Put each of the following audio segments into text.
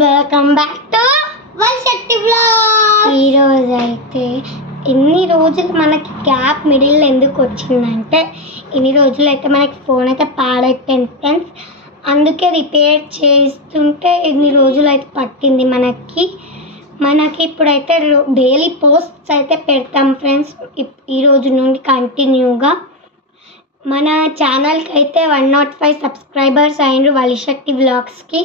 Welcome back to Valshakti vlogs. ఈరోజు అయితే ఇన్ని రోజులు మనకి గ్యాప్ మిడిల్ ఎందుకు వచ్చిందంటే ఇన్ని రోజులు అయితే మనకి ఫోన్ అయితే పాడైపోయింది ఫ్రెండ్స్. అందుకే రిపేర్ చేస్తుంటే ఇన్ని రోజులు అయితే పట్టింది మనకి ఇప్పుడైతే డైలీ పోస్ట్స్ అయితే పెడతాం ఫ్రెండ్స్. ఈ రోజు నుండి కంటిన్యూగా మన ఛానల్కి అయితే 105 సబ్స్క్రైబర్స్ అయినరు వల్శక్తి వ్లాగ్స్కి.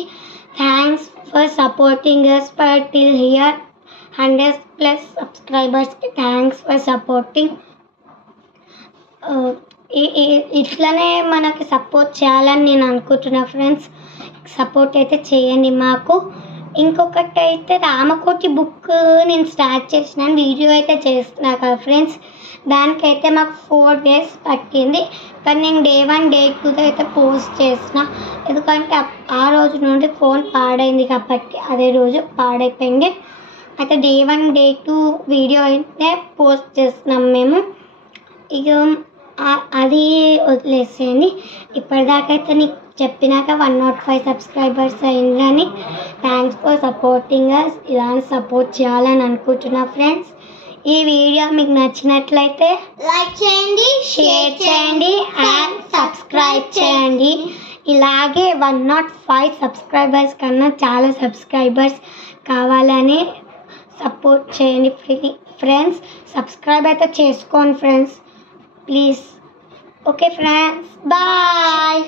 Thanks for supporting us for till here 100+ సబ్స్క్రైబర్స్కి థ్యాంక్స్ ఫర్ సపోర్టింగ్. ఇట్లనే మనకి సపోర్ట్ చేయాలని నేను అనుకుంటున్నా ఫ్రెండ్స్. సపోర్ట్ అయితే చేయండి మాకు. ఇంకొకటి అయితే రామకోటి బుక్ నేను స్టార్ట్ చేసినాను, వీడియో అయితే చేస్తున్నా కదా ఫ్రెండ్స్. దానికైతే మాకు 4 days పట్టింది, కానీ నేను Day 1 Day 2 అయితే పోస్ట్ చేసిన. ఎందుకంటే ఆ రోజు నుండి ఫోన్ పాడైంది కాబట్టి అదే రోజు పాడైపోయింది. అయితే Day 1 Day 2 వీడియో అయితే పోస్ట్ చేస్తున్నాం మేము. ఇక అది వదిలేసేయండి. ఇప్పటిదాకైతే నీకు చెప్పినాక 105 సబ్స్క్రైబర్స్ అయిందని. Thanks for supporting us. ఇలానే సపోర్ట్ చేయాలని అనుకుంటున్నా ఫ్రెండ్స్. ఈ వీడియో మీకు నచ్చినట్లయితే లైక్ చేయండి, షేర్ చేయండి అండ్ సబ్స్క్రైబ్ చేయండి. ఇలాగే 105 సబ్స్క్రైబర్స్ కన్నా చాలా సబ్స్క్రైబర్స్ కావాలని సపోర్ట్ చేయండి ఫ్రెండ్స్. సబ్స్క్రైబ్ అయితే చేసుకోండి friends please. Okay friends, bye.